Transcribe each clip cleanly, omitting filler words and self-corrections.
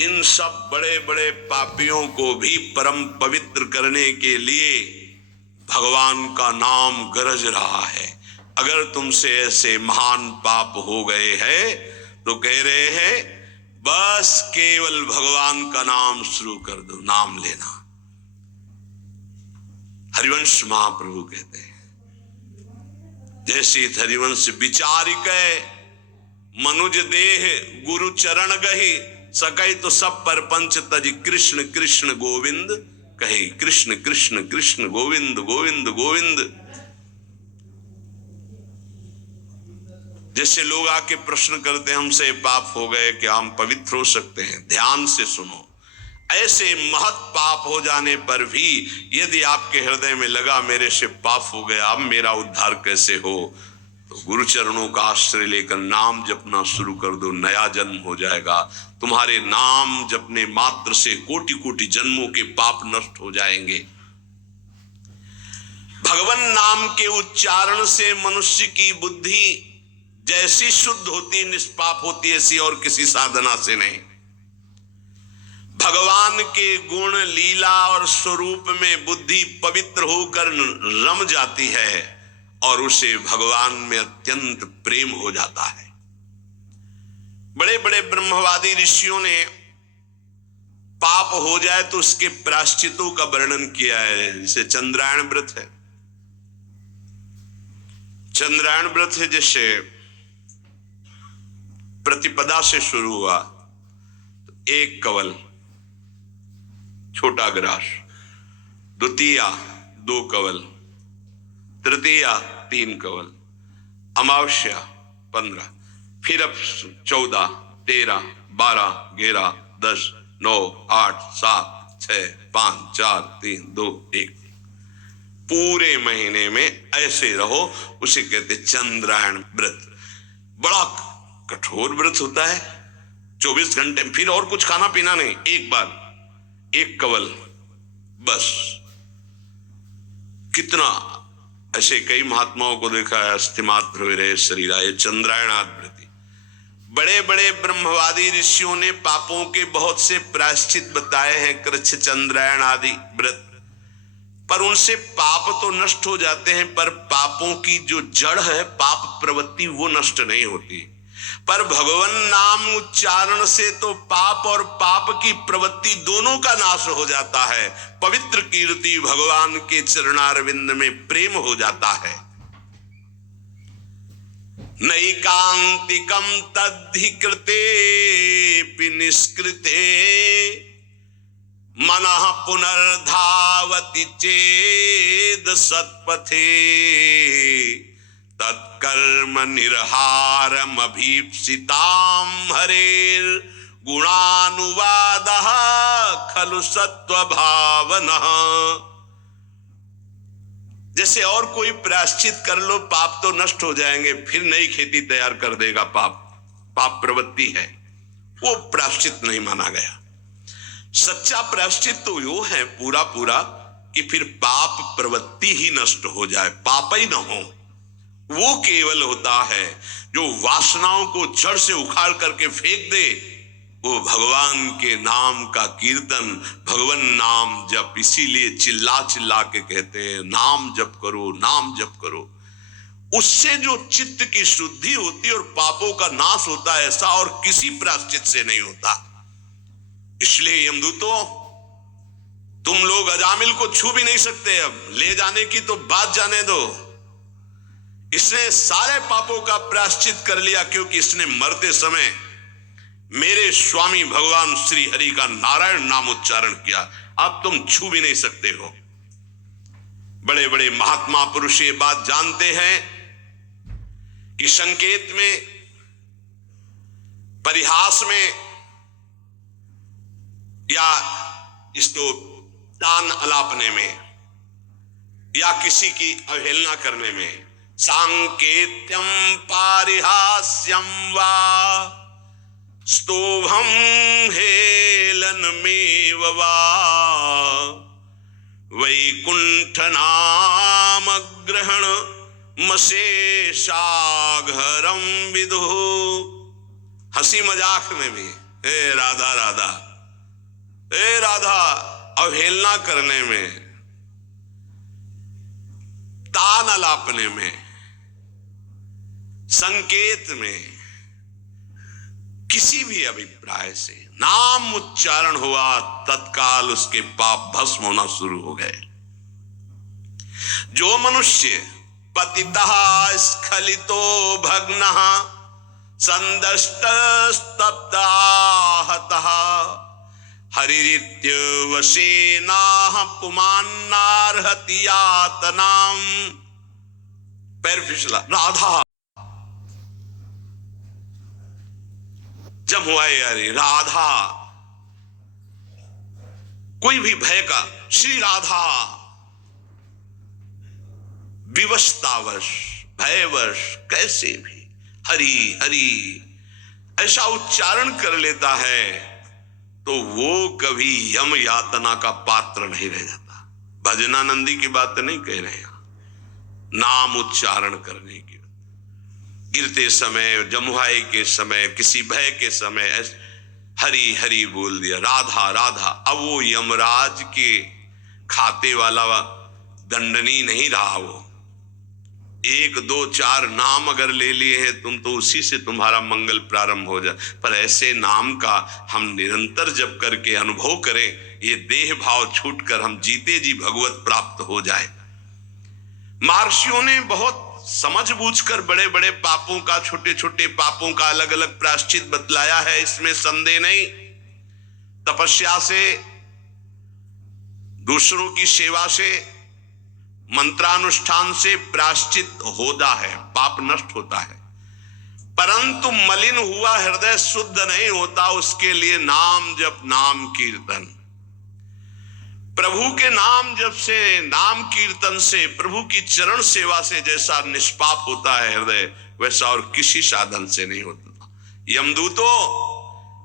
इन सब बड़े बड़े पापियों को भी परम पवित्र करने के लिए भगवान का नाम गरज रहा है। अगर तुमसे ऐसे महान पाप हो गए हैं तो कह रहे हैं बस केवल भगवान का नाम शुरू कर दो, नाम लेना। हरिवंश महाप्रभु कहते हैं जैसे हरिवंश विचारिक मनुज देह गुरु चरण गही सकै तो सब पर पंच तज कृष्ण कृष्ण गोविंद कहे। कृष्ण कृष्ण कृष्ण गोविंद गोविंद गोविंद। जैसे लोग आके प्रश्न करते हैं हमसे पाप हो गए, क्या हम पवित्र हो सकते हैं? ध्यान से सुनो, ऐसे महत पाप हो जाने पर भी यदि आपके हृदय में लगा मेरे से पाप हो गया, अब मेरा उद्धार कैसे हो, तो गुरु चरणों का आश्रय लेकर नाम जपना शुरू कर दो, नया जन्म हो जाएगा। तुम्हारे नाम जपने मात्र से कोटि कोटि जन्मों के पाप नष्ट हो जाएंगे। भगवान नाम के उच्चारण से मनुष्य की बुद्धि जैसी शुद्ध होती, निष्पाप होती, ऐसी और किसी साधना से नहीं। भगवान के गुण लीला और स्वरूप में बुद्धि पवित्र होकर रम जाती है और उसे भगवान में अत्यंत प्रेम हो जाता है। बड़े बड़े ब्रह्मवादी ऋषियों ने पाप हो जाए तो उसके प्रायश्चितों का वर्णन किया है। जैसे चंद्रायण व्रत है, चंद्रायण व्रत है जैसे प्रतिपदा से शुरू हुआ तो एक कवल छोटा ग्रास, द्वितीया 2 कवल, तृतीया 3 कवल, अमावस्या 15, फिर अब 14, 13, 12, 11, 10, 9, 8, 7, 6, 5, 4, 3, 2, 1। पूरे महीने में ऐसे रहो, उसे कहते चंद्रायण व्रत। बड़ा कठोर व्रत होता है, 24 घंटे, फिर और कुछ खाना पीना नहीं, एक बार 1 कवल बस। कितना ऐसे कई महात्माओं को देखा है, अस्थिमात्र हुए रहे शरीर आए, चंद्रायणावृत्ति। बड़े बड़े ब्रह्मवादी ऋषियों ने पापों के बहुत से प्रायश्चित बताए हैं, कृच्छ चंद्रायण आदि व्रत, पर उनसे पाप तो नष्ट हो जाते हैं, पर पापों की जो जड़ है पाप प्रवृत्ति वो नष्ट नहीं होती। पर भगवान नाम उच्चारण से तो पाप और पाप की प्रवृत्ति दोनों का नाश हो जाता है। पवित्र कीर्ति भगवान के चरणारविंद में प्रेम हो जाता है। नैकांतिकम तद्धि कृते निष्कृते मनः पुनर्धावति चेद सत्पथे तत्कर्म निर्हारम अभीप्सिताम हरेर गुणानुवादः खलु सत्व भावनः। जैसे और कोई प्रायश्चित कर लो पाप तो नष्ट हो जाएंगे, फिर नई खेती तैयार कर देगा पाप प्रवृत्ति है, वो प्रायश्चित नहीं माना गया। सच्चा प्रायश्चित तो यो है पूरा पूरा कि फिर पाप प्रवृत्ति ही नष्ट हो जाए, पाप ही न हो। वो केवल होता है जो वासनाओं को जड़ से उखाड़ करके फेंक दे, वो भगवान के नाम का कीर्तन, भगवान नाम जप। इसीलिए चिल्ला चिल्ला के कहते हैं नाम जप करो, नाम जप करो। उससे जो चित्त की शुद्धि होती है और पापों का नाश होता है, ऐसा और किसी प्रायश्चित से नहीं होता। इसलिए यमदूतों, तुम लोग अजामिल को छू भी नहीं सकते, अब ले जाने की तो बात जाने दो। इसने सारे पापों का प्रायश्चित कर लिया क्योंकि इसने मरते समय मेरे स्वामी भगवान श्री हरि का नारायण नाम उच्चारण किया। अब तुम छू भी नहीं सकते हो। बड़े बड़े महात्मा पुरुष ये बात जानते हैं कि संकेत में, परिहास में या इसको दान अलापने में या किसी की अवहेलना करने में, सांकेत्यम पारिहास्यम वा स्तोभम हेलनमेव वा वैकुंठ नाम ग्रहण मशेषाघरम विदु। हंसी मजाक में भी हे राधा राधा, राधा अवहेलना करने में, तान अलापने में, संकेत में, किसी भी अभिप्राय से नाम उच्चारण हुआ, तत्काल उसके पाप भस्म होना शुरू हो गए। जो मनुष्य पतितः स्खलितो भग्नः संदष्टस्तप्ताहतः हरिरित्यवशेनाह पुमान्नार्हति यातनाम। पैर फिसला। राधा जब हुआ यारी राधा, कोई भी भय का, श्री राधा विवशतावश, भयवश, कैसे भी हरि हरि ऐसा उच्चारण कर लेता है तो वो कभी यम यातना का पात्र नहीं रह जाता। भजनानंदी की बात नहीं कह रहे हैं, नाम उच्चारण करने की, गिरते समय, जमुहाई के समय, किसी भय के समय हरि हरि बोल दिया, राधा राधा। अब वो यमराज के खाते वाला दंडनी नहीं रहा। वो 1 2 4 नाम अगर ले लिए हैं तुम तो उसी से तुम्हारा मंगल प्रारंभ हो जाए। पर ऐसे नाम का हम निरंतर जप करके अनुभव करें, ये देह भाव छूटकर हम जीते जी भगवत प्राप्त हो जाए। महर्षियों ने बहुत समझ बूझकर बड़े बड़े पापों का, छोटे छोटे पापों का अलग अलग प्रायश्चित बतलाया है, इसमें संदेह नहीं। तपस्या से, दूसरों की सेवा से, मंत्रानुष्ठान से प्रायश्चित होता है, पाप नष्ट होता है। परंतु मलिन हुआ हृदय शुद्ध नहीं होता, उसके लिए नाम जप, नाम कीर्तन, प्रभु के नाम जप से, नाम कीर्तन से, प्रभु की चरण सेवा से जैसा निष्पाप होता है हृदय, वैसा और किसी साधन से नहीं होता। यमदूतों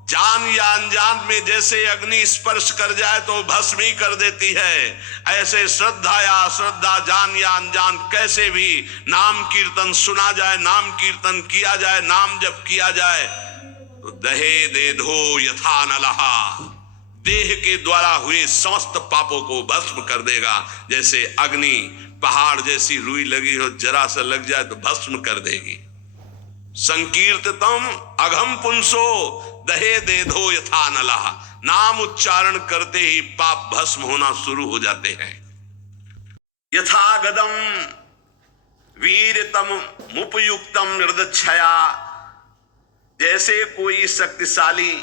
जान या अनजान में जैसे अग्नि स्पर्श कर जाए तो भस्म ही कर देती है, ऐसे श्रद्धा या अश्रद्धा, जान या अनजान, कैसे भी नाम कीर्तन सुना जाए, नाम कीर्तन किया जाए, नाम जप किया जाए तो दहे दे धो यथा नलहा, देह के द्वारा हुए समस्त पापों को भस्म कर देगा। जैसे अग्नि पहाड़ जैसी रुई लगी हो, जरा सा लग जाए तो भस्म कर देगी। संकीर्ततम अघम पुंसो दहे दे धो यथा नलहा, नाम उच्चारण करते ही पाप भस्म होना शुरू हो जाते हैं। यथा गदम वीरतम मुपयुक्तम निर्दक्षया, जैसे कोई शक्तिशाली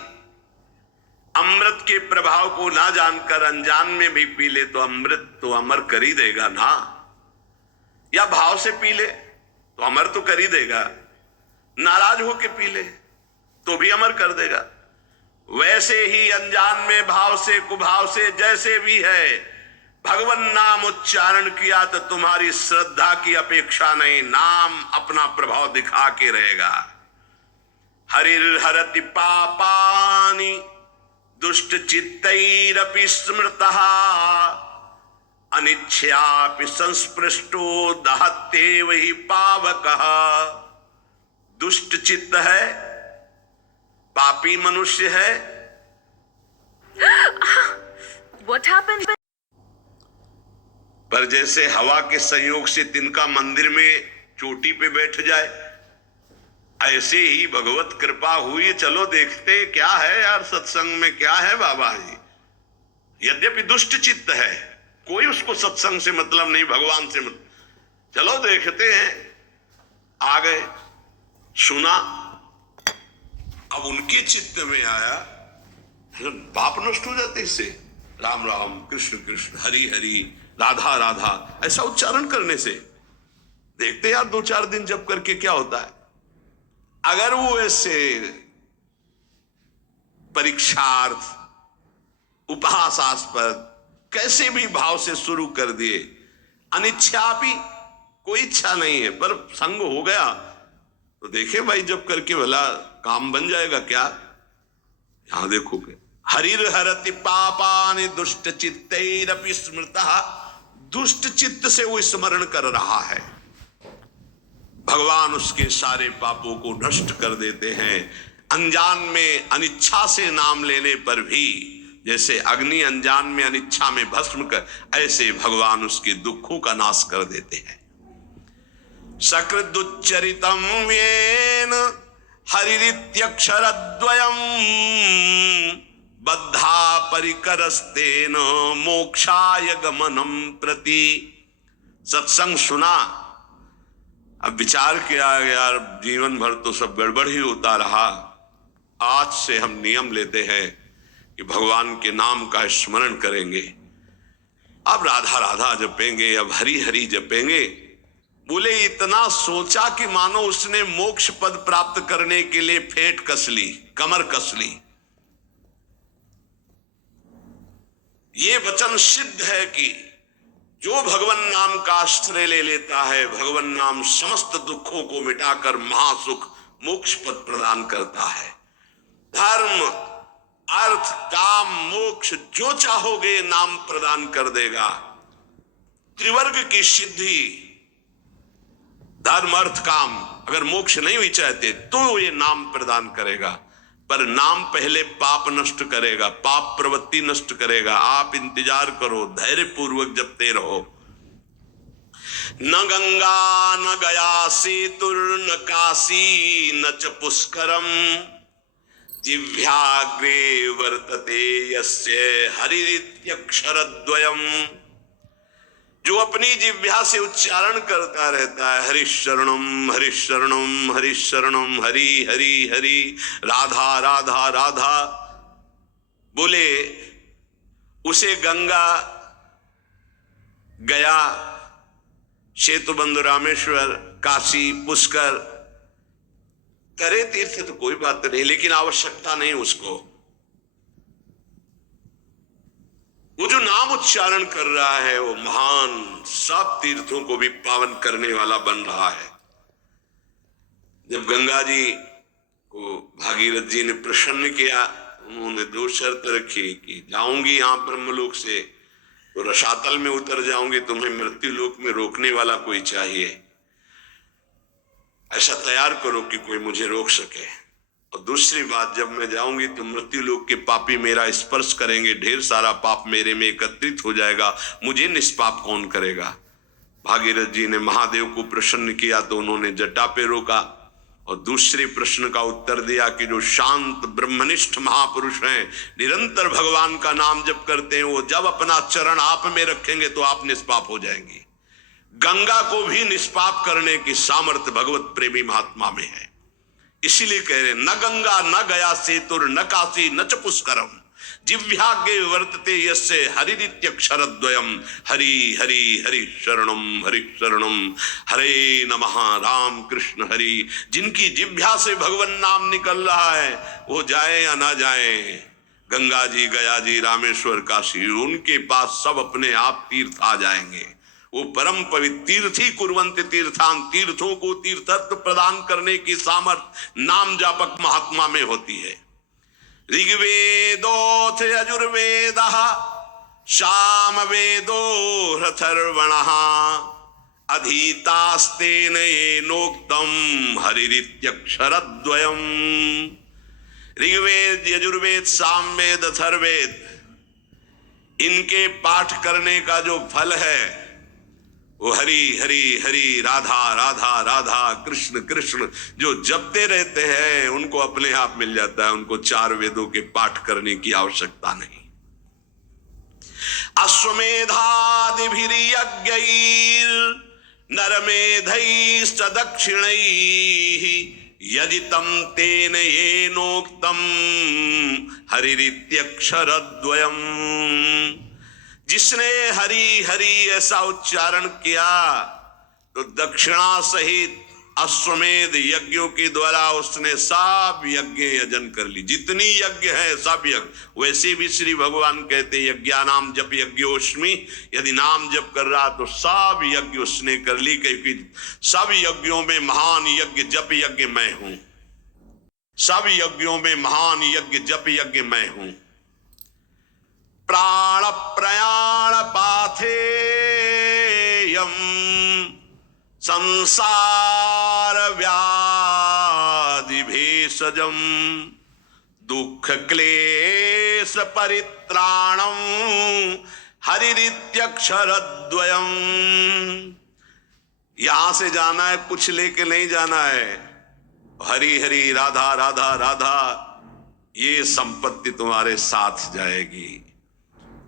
अमृत के प्रभाव को ना जानकर अनजान में भी पी ले तो अमृत तो अमर कर ही देगा ना, या भाव से पी ले तो अमर तो कर ही देगा, नाराज होके पी ले तो भी अमर कर देगा। वैसे ही अनजान में, भाव से, कुभाव से, जैसे भी है, भगवान नाम उच्चारण किया तो तुम्हारी श्रद्धा की अपेक्षा नहीं, नाम अपना प्रभाव दिखा के रहेगा। हरिर्हरति पापानि दुष्ट चित्तैरपि स्मृतः अनिच्छयापि संस्पृष्टो दहत्येव हि पावकः। दुष्ट चित्त है, पापी मनुष्य है। What happened? पर जैसे हवा के संयोग से तिनका मंदिर में चोटी पे बैठ जाए, ऐसे ही भगवत कृपा हुई। चलो देखते क्या है यार, सत्संग में क्या है बाबा जी। यद्यपि दुष्ट चित्त है, कोई उसको सत्संग से मतलब नहीं, भगवान से मतलब, चलो देखते हैं। आ गए, सुना, अब उनके चित्त में आया, पाप नष्ट हो जाते इससे। राम राम, कृष्ण कृष्ण, हरि हरि, राधा राधा, ऐसा उच्चारण करने से। देखते यार 2-4 दिन जप करके क्या होता है। अगर वो ऐसे परीक्षार्थ, उपहासास्पद, कैसे भी भाव से शुरू कर दिए, अनिच्छापि, कोई इच्छा नहीं है पर संग हो गया, तो देखे भाई जब करके भला काम बन जाएगा क्या। यहां देखोगे, हरिर हरति पापानि दुष्ट चित्तैरपि स्मृतः, दुष्ट चित्त से वो स्मरण कर रहा है, भगवान उसके सारे पापों को नष्ट कर देते हैं। अनजान में, अनिच्छा से नाम लेने पर भी जैसे अग्नि अनजान में अनिच्छा में भस्म कर, ऐसे भगवान उसके दुखों का नाश कर देते हैं। सकृदुच्चरितम येन हरिरित्यक्षरद्वयम् बद्धा परिकरस्तेन मोक्षाय गमनम प्रति। सत्संग सुना, अब विचार किया यार जीवन भर तो सब गड़बड़ ही होता रहा, आज से हम नियम लेते हैं कि भगवान के नाम का स्मरण करेंगे। अब राधा राधा जपेंगे, अब हरि हरि जपेंगे। बोले इतना सोचा कि मानो उसने मोक्ष पद प्राप्त करने के लिए फेंट कस ली, कमर कस ली। ये वचन सिद्ध है कि जो भगवान नाम का आश्रय ले लेता है, भगवान नाम समस्त दुखों को मिटाकर महासुख मोक्ष पद प्रदान करता है। धर्म अर्थ काम मोक्ष जो चाहोगे नाम प्रदान कर देगा। त्रिवर्ग की सिद्धि धर्म अर्थ काम, अगर मोक्ष नहीं भी चाहते तो ये नाम प्रदान करेगा। पर नाम पहले पाप नष्ट करेगा, पाप प्रवृत्ति नष्ट करेगा। आप इंतजार करो, धैर्य पूर्वक जपते रहो। न गंगा न गया सेतुर न काशी न च पुष्करम जिह्वाग्रे वर्तते यस्य हरिरित्यक्षरद्वयम्। जो अपनी जिह्वा से उच्चारण करता रहता है हरिशरणम हरिशरणम हरिशरणम, हरि हरि हरि, राधा राधा राधा, बोले उसे गंगा, गया, सेतुबंध, रामेश्वर, काशी, पुष्कर करे तीर्थ तो कोई बात नहीं, लेकिन आवश्यकता नहीं उसको। वो जो नाम उच्चारण कर रहा है वो महान सब तीर्थों को भी पावन करने वाला बन रहा है। जब गंगा जी को भागीरथ जी ने प्रसन्न किया, उन्होंने दो शर्त रखी कि जाऊंगी यहां ब्रह्मलोक से तो रसातल में उतर जाऊंगी, तुम्हें मृत्यु लोक में रोकने वाला कोई चाहिए, ऐसा तैयार करो कि कोई मुझे रोक सके। और दूसरी बात, जब मैं जाऊंगी तो मृत्यु लोक के पापी मेरा स्पर्श करेंगे, ढेर सारा पाप मेरे में एकत्रित हो जाएगा, मुझे निष्पाप कौन करेगा। भागीरथ जी ने महादेव को प्रसन्न किया तो उन्होंने जटा पे रोका और दूसरे प्रश्न का उत्तर दिया कि जो शांत ब्रह्मनिष्ठ महापुरुष हैं, निरंतर भगवान का नाम जप करते हैं, वो जब अपना चरण आप में रखेंगे तो आप निष्पाप हो जाएंगे। गंगा को भी निष्पाप करने की सामर्थ्य भगवत प्रेमी महात्मा में है। इसीलिए कह रहे न गंगा न गया सेतुर न काशी न च पुष्करम जिह्वाग्रे वर्तते यस्य हरिरित्यक्षरद्वयम्। हरि हरि हरि शरणम हरे नमः, राम कृष्ण हरि। जिनकी जिह्वा से भगवान नाम निकल रहा है वो जाए या ना जाए, गंगा जी, गया जी, रामेश्वर, काशी, उनके पास सब अपने आप तीर्थ आ जाएंगे। वो परम पवित्र तीर्थी कुर्वन्त तीर्थान, तीर्थों को तीर्थत्व प्रदान करने की सामर्थ्य नाम जापक महात्मा में होती है। ऋग्वेदोथ यजुर्वेदः सामवेदो ह्यथर्वणः अधीतास्तेन येनोक्तम् हरिरित्यक्षरद्वयम्। ऋग्वेद, यजुर्वेद, सामवेद, अथर्ववेद, इनके पाठ करने का जो फल है वो हरि हरि हरि, राधा राधा राधा, कृष्ण कृष्ण जो जपते रहते हैं उनको अपने आप मिल जाता है। उनको चार वेदों के पाठ करने की आवश्यकता नहीं। अश्वमेधादिभिर्यज्ञैर् नरमेधैश्च दक्षिणैः यजितं तेन येनोक्तं हरिरित्यक्षरद्वयम्। जिसने हरि हरि ऐसा उच्चारण किया तो दक्षिणा सहित अश्वमेध यज्ञों के द्वारा उसने सब यज्ञ यजन कर ली। जितनी यज्ञ है सब यज्ञ। वैसे भी श्री भगवान कहते यज्ञानाम जप यज्ञोस्मि, यदि नाम जप कर रहा तो सब यज्ञ उसने कर ली, क्योंकि सब यज्ञों में महान यज्ञ जप यज्ञ मैं हूं। सब यज्ञों में महान यज्ञ जप यज्ञ मैं हूं। प्राण प्रयाण पाथेयम संसार व्याधि भेषजम दुख क्लेश परित्राणम हरिरित्यक्षरद्वयम्। यहां से जाना है, कुछ लेके नहीं जाना है। हरि हरि राधा राधा राधा, ये संपत्ति तुम्हारे साथ जाएगी।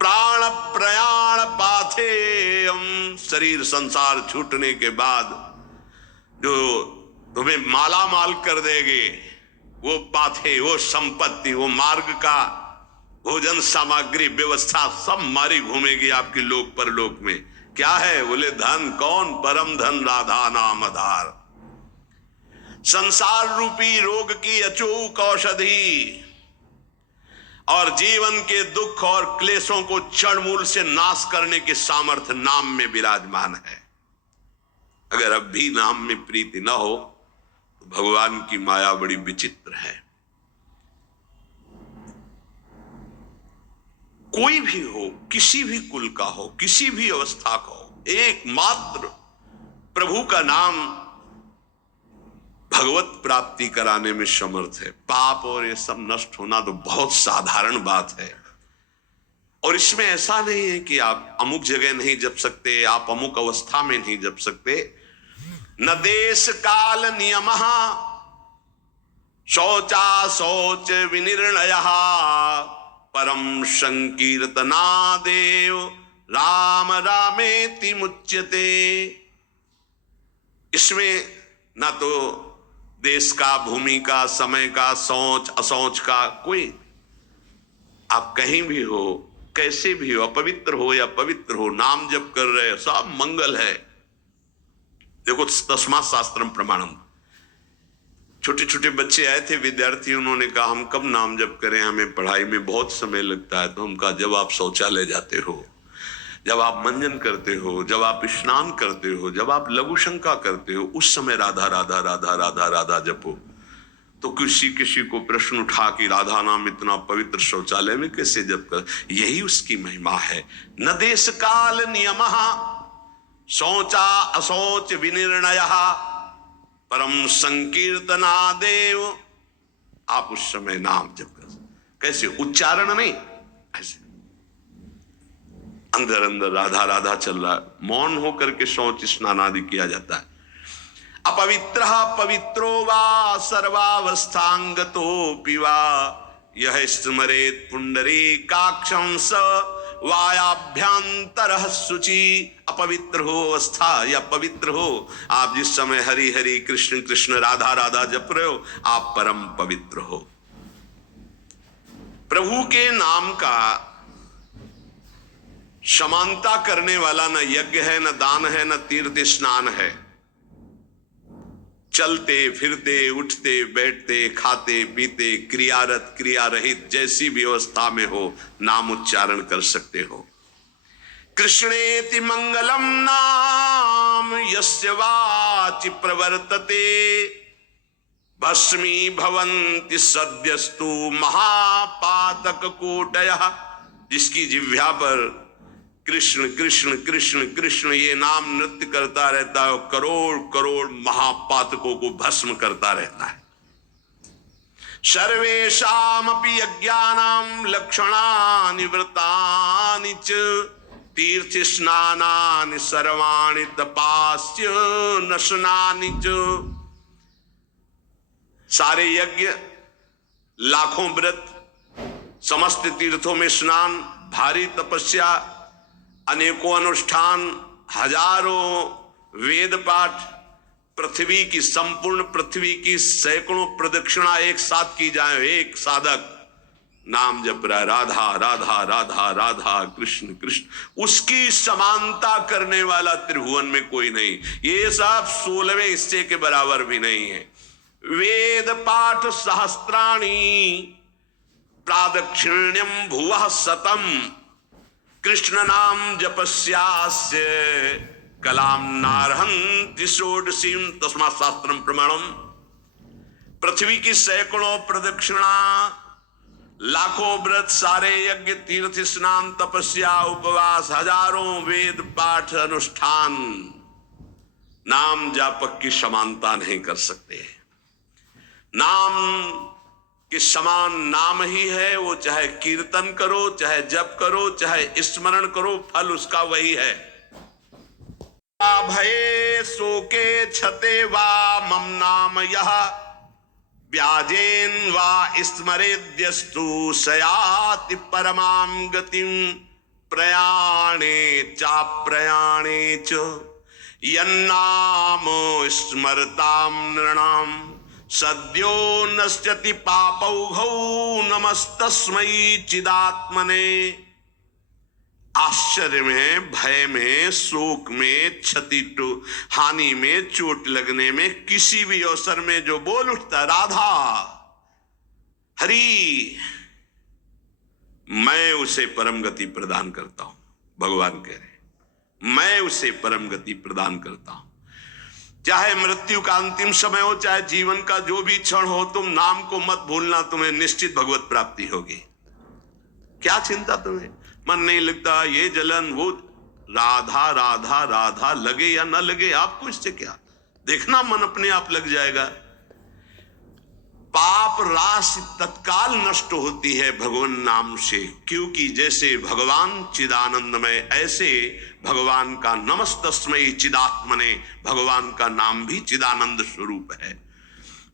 प्राण प्रयाण पाथेयम, शरीर संसार छूटने के बाद जो तुम्हें माला माल कर देगी, वो पाथे, वो संपत्ति, वो मार्ग का भोजन सामग्री व्यवस्था सब मारी घूमेगी आपकी लोक परलोक में। क्या है? बोले धन। कौन? परम धन राधा नाम आधार। संसार रूपी रोग की अचूक औषधि और जीवन के दुख और क्लेशों को जड़मूल से नाश करने के सामर्थ्य नाम में विराजमान है। अगर अब भी नाम में प्रीति न हो तो भगवान की माया बड़ी विचित्र है। कोई भी हो, किसी भी कुल का हो, किसी भी अवस्था का हो, एकमात्र प्रभु का नाम भगवत प्राप्ति कराने में समर्थ है। पाप और ये सब नष्ट होना तो बहुत साधारण बात है। और इसमें ऐसा नहीं है कि आप अमुक जगह नहीं जप सकते, आप अमुक अवस्था में नहीं जप सकते। न देश काल नियमः शौचा शौच विनिर्णयः परम संकीर्तनादेव राम रामेति मुच्यते। इसमें ना तो देश का, भूमि का, समय का, सोच असोच का कोई, आप कहीं भी हो, कैसे भी हो, अपवित्र हो या पवित्र हो, नाम जप कर रहे हो, सब मंगल है। देखो, तस्मात् शास्त्रम प्रमाणम। छोटे छोटे बच्चे आए थे, विद्यार्थी, उन्होंने कहा हम कब नाम जप करें, हमें पढ़ाई में बहुत समय लगता है। तो हम कहा जब आप शौचालय जाते हो, जब आप मंजन करते हो, जब आप स्नान करते हो, जब आप लघु शंका करते हो, उस समय राधा राधा राधा राधा राधा जपो। तो किसी को प्रश्न उठा कि राधा नाम इतना पवित्र शौचालय में कैसे जप कर? यही उसकी महिमा है। न देश काल नियमः शौचा अशौच विनिर्णयः परम संकीर्तनादेव। आप उस समय नाम जप कर, कैसे? उच्चारण नहीं, ऐसे अंदर अंदर राधा राधा चल रहा है। मौन होकर के शौच स्नान आदि किया जाता है। अपवित्र पवित्रो वा सर्वावस्थांगतोऽपि वा यह स्मरेत् पुंडरीकाक्षं स वायाभ्यंतरः शुचि। अपवित्र हो अवस्था या पवित्र हो, आप जिस समय हरि हरि कृष्ण कृष्ण राधा राधा जप रहे हो, आप परम पवित्र हो। प्रभु के नाम का समानता करने वाला न यज्ञ है, न दान है, न तीर्थ स्नान है। चलते फिरते, उठते बैठते, खाते पीते, क्रियारत क्रिया रहित, जैसी भी अवस्था में हो, नाम उच्चारण कर सकते हो। कृष्णेति मंगलम नाम यस्य वाचि प्रवर्तते भस्मी भवन्ति सद्यस्तु महापातक कोटयः। जिसकी जिह्वा पर कृष्ण कृष्ण कृष्ण कृष्ण ये नाम नृत्य करता रहता है, करोड़ करोड़ महापातकों को भस्म करता रहता है। सर्वेषामपि यज्ञानां लक्षणानि व्रतानि च तीर्थ स्नानानि सर्वाणि तपास्य नशनानि च। सारे यज्ञ, लाखों व्रत, समस्त तीर्थों में स्नान, भारी तपस्या, अनेकों अनुष्ठान, हजारों वेद पाठ, पृथ्वी की, संपूर्ण पृथ्वी की सैकड़ों प्रदक्षिणा एक साथ की जाए। एक साधक नाम जप रहा है, राधा राधा राधा राधा कृष्ण कृष्ण, उसकी समानता करने वाला त्रिभुवन में कोई नहीं। ये सब 16वें हिस्से के बराबर भी नहीं है। वेद पाठ सहस्त्राणि प्रादक्षिण्यम भुवः शतम कृष्ण नाम जपस्यास्य कलाम नारहन्ति षोडशीं तस्मात् शास्त्रम प्रमाणम। पृथ्वी की सैकड़ों प्रदक्षिणा, लाखों व्रत, सारे यज्ञ, तीर्थ स्नान, तपस्या, उपवास, हजारों वेद पाठ अनुष्ठान नाम जापक की समानता नहीं कर सकते। नाम कि समान नाम ही है, वो चाहे कीर्तन करो, चाहे जप करो, चाहे स्मरण करो, फल उसका वही है। भये शोके छते वा मम नाम यह व्याजेन वा स्मरेद्यस्तु सयाति परमां गतिं प्रयाणे चाप्रयाणे च यन्नाम स्मरतां नृणां सद्यो नश्यति पापौघौ नमस्तस्मै चिदात्मने। आश्चर्य में, भय में, शोक में, क्षति हानि में, चोट लगने में, किसी भी अवसर में जो बोल उठता राधा हरि, मैं उसे परम गति प्रदान करता हूं। भगवान कह रहे मैं उसे परम गति प्रदान करता हूं। चाहे मृत्यु का अंतिम समय हो, चाहे जीवन का जो भी क्षण हो, तुम नाम को मत भूलना, तुम्हें निश्चित भगवत प्राप्ति होगी। क्या चिंता तुम्हें? मन नहीं लगता, ये जलन, वो राधा राधा राधा, लगे या ना लगे आपको इससे क्या, देखना मन अपने आप लग जाएगा। पाप राशि तत्काल नष्ट होती है भगवान नाम से, क्योंकि जैसे भगवान चिदानंदमय, ऐसे भगवान का नमस्तस्मै चिदात्मने, भगवान का नाम भी चिदानंद स्वरूप है।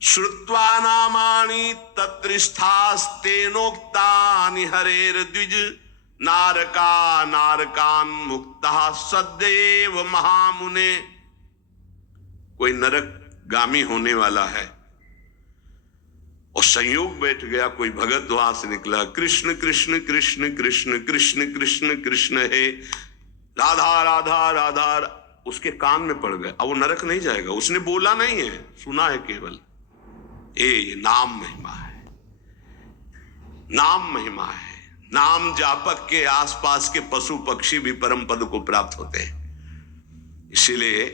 श्रुत्वा नामानि तत्रिष्ठास्तेनोक्तानि हरेर्द्विज नारका नारकान मुक्ता सदैव महामुने। कोई नरक गामी होने वाला है और संयोग बैठ गया, कोई भगत वहां से निकला, कृष्ण कृष्ण कृष्ण कृष्ण कृष्ण कृष्ण कृष्ण है, राधा राधा राधा, उसके कान में पड़ गया। अब वो नरक नहीं जाएगा, उसने बोला नहीं है, सुना है केवल। ये नाम महिमा है, नाम महिमा है। नाम जापक के आसपास के पशु पक्षी भी परम पद को प्राप्त होते हैं। इसीलिए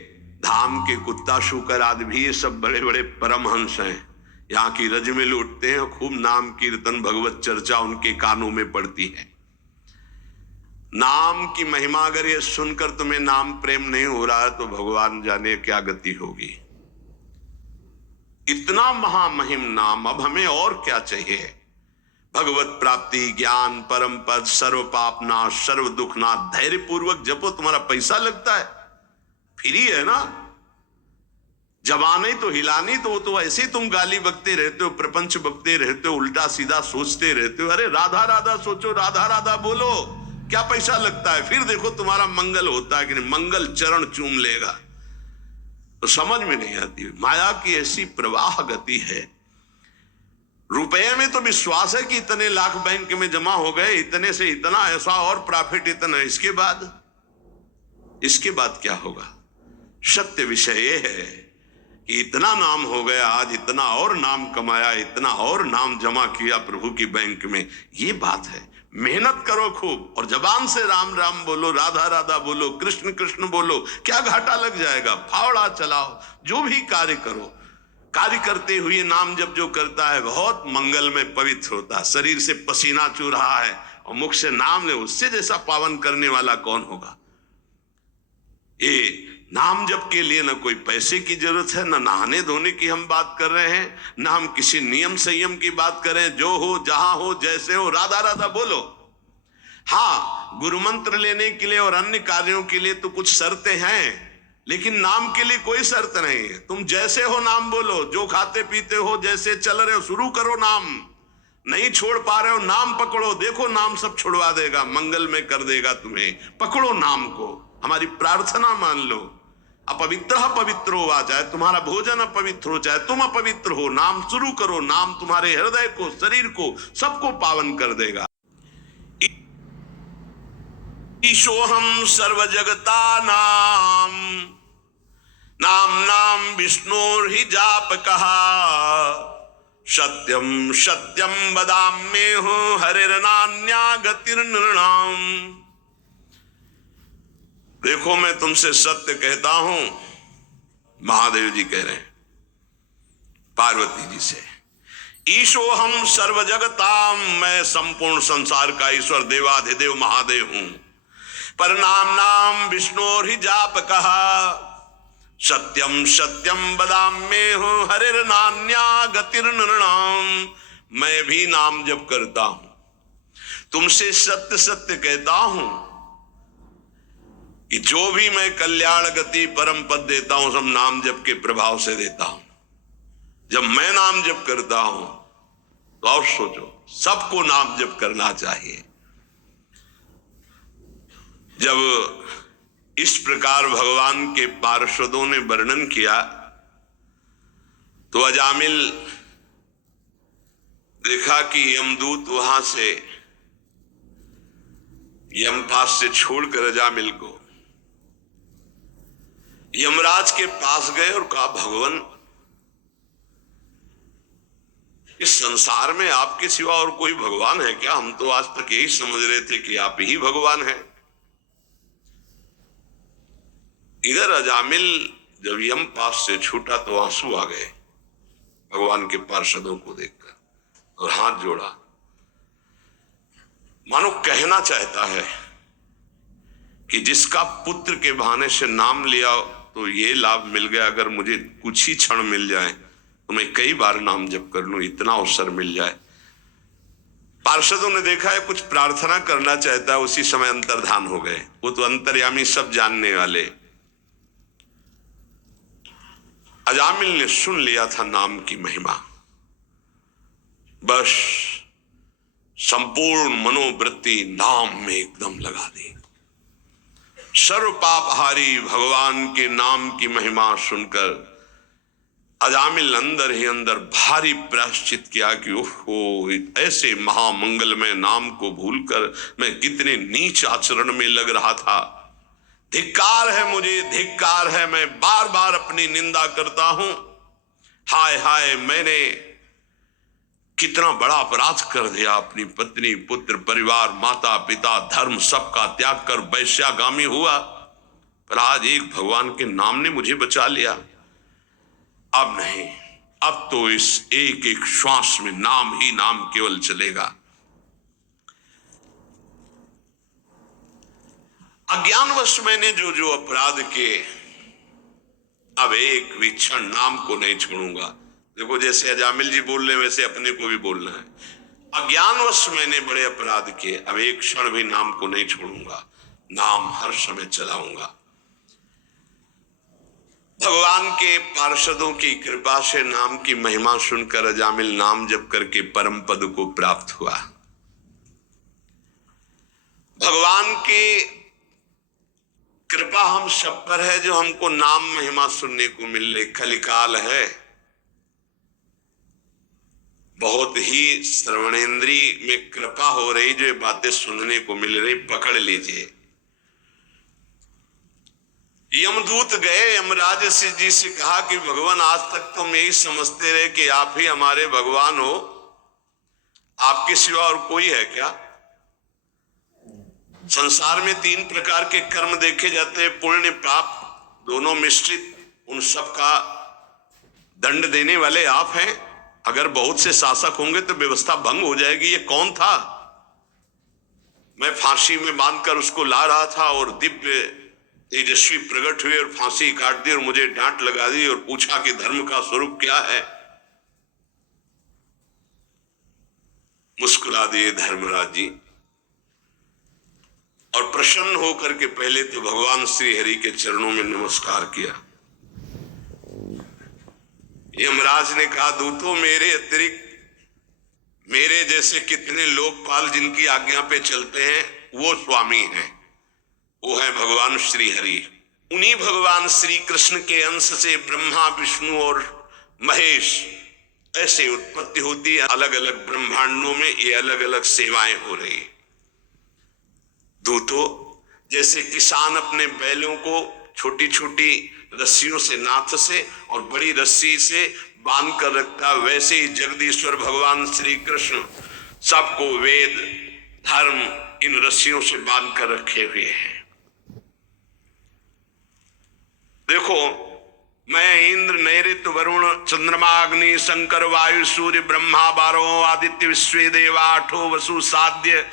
धाम के कुत्ता शुकर आदि भी ये सब बड़े बड़े परमहंस हैं, यहाँ की रज में लौटते हैं, खूब नाम कीर्तन भगवत चर्चा उनके कानों में पड़ती है। नाम की महिमा अगर ये सुनकर तुम्हें नाम प्रेम नहीं हो रहा है तो भगवान जाने क्या गति होगी। इतना महामहिम नाम, अब हमें और क्या चाहिए? भगवत प्राप्ति, ज्ञान, परम पद, सर्व पाप नाश, सर्व दुख नाश। धैर्य पूर्वक जपो, तुम्हारा पैसा लगता है, फ्री है ना। जबानी तो हिलानी, तो वो तो ऐसे ही तुम गाली बकते रहते हो, प्रपंच बकते रहते हो, उल्टा सीधा सोचते रहते हो। अरे राधा राधा सोचो, राधा राधा बोलो, क्या पैसा लगता है? फिर देखो तुम्हारा मंगल होता है कि नहीं, मंगल चरण चूम लेगा। तो समझ में नहीं आती, माया की ऐसी प्रवाह गति है। रुपए में तो विश्वास है कि इतने लाख बैंक में जमा हो गए, इतने से इतना, ऐसा और प्रॉफिट इतना, इसके बाद क्या होगा? सत्य विषय ये है कि इतना नाम हो गया, आज इतना और नाम कमाया, इतना और नाम जमा किया प्रभु की बैंक में, ये बात है। मेहनत करो खूब और जबान से राम राम बोलो, राधा राधा बोलो, कृष्ण कृष्ण बोलो, क्या घाटा लग जाएगा? फावड़ा चलाओ, जो भी कार्य करो, कार्य करते हुए नाम जब जो करता है बहुत मंगल में पवित्र होता है। शरीर से पसीना चू रहा है और मुख से नाम ले, उससे जैसा पावन करने वाला कौन होगा? ये नाम जप के लिए न कोई पैसे की जरूरत है, न नहाने धोने की हम बात कर रहे हैं, न हम किसी नियम संयम की बात कर रहे हैं। जो हो, जहां हो, जैसे हो, राधा राधा बोलो। हाँ, गुरु मंत्र लेने के लिए और अन्य कार्यों के लिए तो कुछ शर्तें हैं, लेकिन नाम के लिए कोई शर्त नहीं है। तुम जैसे हो नाम बोलो, जो खाते पीते हो, जैसे चल रहे हो, शुरू करो नाम। नहीं छोड़ पा रहे हो, नाम पकड़ो, देखो नाम सब छुड़वा देगा, मंगल में कर देगा तुम्हें। पकड़ो नाम को, हमारी प्रार्थना मान लो। अपवित्र पवित्र हो आ जाए, तुम्हारा भोजन अपवित्र हो जाए, तुम अपवित्र हो, नाम शुरू करो। नाम तुम्हारे हृदय को, शरीर को, सबको पावन कर देगा। ईशोहम सर्व जगता नाम, नाम नाम विष्णुर ही जाप कहा, सत्यम सत्यम वदाम्ये हो हरिर्नान्या गतिर्नृणाम। देखो मैं तुमसे सत्य कहता हूं, महादेव जी कह रहे हैं पार्वती जी से, ईशो हम सर्व जगताम, मैं संपूर्ण संसार का ईश्वर देवाधिदेव महादेव हूं। पर नाम नाम विष्णुर ही जाप कहा, सत्यम सत्यम वदाम्ये हो हरिर्नान्या गतिर्नृणाम। मैं भी नाम जप करता हूं। तुमसे सत्य सत्य कहता हूं कि जो भी मैं कल्याण गति परम पद देता हूं सब नाम जप के प्रभाव से देता हूं। जब मैं नाम जप करता हूं तो और सोचो, सबको नाम जप करना चाहिए। जब इस प्रकार भगवान के पार्षदों ने वर्णन किया तो अजामिल देखा कि यमदूत वहां से यमपास से छोड़कर अजामिल को यमराज के पास गए और कहा, भगवान इस संसार में आपके सिवा और कोई भगवान है क्या? हम तो आज तक यही समझ रहे थे कि आप ही भगवान हैं। इधर अजामिल जब यम पास से छूटा तो आंसू आ गए भगवान के पार्षदों को देखकर और हाथ जोड़ा, मानो कहना चाहता है कि जिसका पुत्र के बहाने से नाम लिया तो ये लाभ मिल गया, अगर मुझे कुछ ही क्षण मिल जाए तो मैं कई बार नाम जप कर लूं, इतना अवसर मिल जाए। पार्षदों ने देखा है कुछ प्रार्थना करना चाहता है, उसी समय अंतर्धान हो गए। वो तो अंतर्यामी, सब जानने वाले। अजामिल ने सुन लिया था नाम की महिमा, बस संपूर्ण मनोवृत्ति नाम में एकदम लगा दी। सर्व पापहारी भगवान के नाम की महिमा सुनकर अजामिल अंदर ही अंदर भारी प्रायश्चित किया कि ओहो, ऐसे महामंगलमय नाम को भूलकर मैं कितने नीच आचरण में लग रहा था। धिक्कार है मुझे, धिक्कार है, मैं बार बार अपनी निंदा करता हूं। हाय हाय, मैंने कितना बड़ा अपराध कर दिया। अपनी पत्नी, पुत्र, परिवार, माता पिता, धर्म सबका त्याग कर वैश्यागामी हुआ, पर आज एक भगवान के नाम ने मुझे बचा लिया। अब नहीं, अब तो इस एक एक श्वास में नाम ही नाम केवल चलेगा। अज्ञानवश मैंने जो जो अपराध किए, अब एक भी क्षण नाम को नहीं छोड़ूंगा। देखो, जैसे अजामिल जी बोल रहे हैं वैसे अपने को भी बोलना है। अज्ञानवश मैंने बड़े अपराध किए, अब एक क्षण भी नाम को नहीं छोड़ूंगा, नाम हर समय चलाऊंगा। भगवान के पार्षदों की कृपा से नाम की महिमा सुनकर अजामिल नाम जप करके परम पद को प्राप्त हुआ। भगवान की कृपा हम सब पर है जो हमको नाम महिमा सुनने को मिल रही। कलिकाल है, बहुत ही श्रवणेंद्री में कृपा हो रही, जो ये बातें सुनने को मिल रही, पकड़ लीजिए। यमदूत गए यमराज जी से कहा कि भगवान, आज तक तो हम यही समझते रहे कि आप ही हमारे भगवान हो, आपके सिवा और कोई है क्या? संसार में 3 प्रकार के कर्म देखे जाते हैं, पुण्य पाप दोनों मिश्रित। उन सब का दंड देने वाले आप हैं। अगर बहुत से शासक होंगे तो व्यवस्था भंग हो जाएगी। ये कौन था? मैं फांसी में बांधकर उसको ला रहा था और दिव्य तेजस्वी प्रकट हुए और फांसी काट दी और मुझे डांट लगा दी और पूछा कि धर्म का स्वरूप क्या है। मुस्कुरा दिए धर्मराज जी और प्रसन्न होकर के पहले तो भगवान श्री हरि के चरणों में नमस्कार किया। यमराज ने कहा, दूतो, मेरे अतिरिक्त मेरे जैसे कितने लोकपाल जिनकी आज्ञा पे चलते हैं वो स्वामी हैं, वो है भगवान श्री हरि। उन्हीं भगवान श्री कृष्ण के अंश से ब्रह्मा, विष्णु और महेश ऐसे उत्पत्ति होती है। अलग अलग ब्रह्मांडों में ये अलग अलग सेवाएं हो रही। दूतो, जैसे किसान अपने बैलों को छोटी छोटी रस्सियों से, नाथ से और बड़ी रस्सी से बांध कर रखता, वैसे ही जगदीश्वर भगवान श्री कृष्ण सबको वेद, धर्म इन रस्सियों से बांध कर रखे हुए हैं। देखो, मैं इंद्र, नैऋत्य, वरुण, चंद्रमा, अग्नि, शंकर, वायु, सूर्य, ब्रह्मा, 12 आदित्य, विश्व देवा, 8 वसु, साध्य,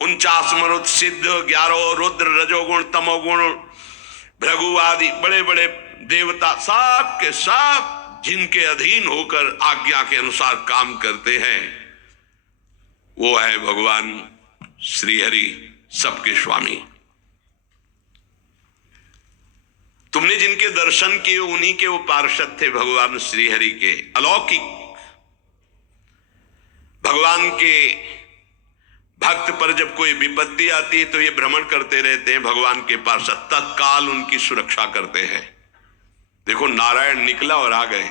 49 मरुत, सिद्ध, 11 रुद्र, रजोगुण, तमोगुण, भृगु आदि बड़े बड़े देवता, सब के सब जिनके अधीन होकर आज्ञा के अनुसार काम करते हैं, वो है भगवान श्री हरि, सबके स्वामी। तुमने जिनके दर्शन किए उन्हीं के वो पार्षद थे भगवान श्री हरि के, अलौकिक। भगवान के भक्त पर जब कोई विपत्ति आती है तो ये भ्रमण करते रहते हैं भगवान के पार्षद, तत्काल उनकी सुरक्षा करते हैं। देखो नारायण निकला और आ गए।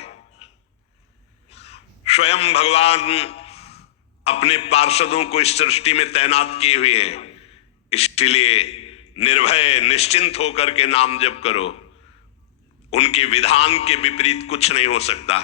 स्वयं भगवान अपने पार्षदों को इस सृष्टि में तैनात किए हुए हैं, इसलिए निर्भय निश्चिंत होकर के नाम जप करो, उनके विधान के विपरीत कुछ नहीं हो सकता।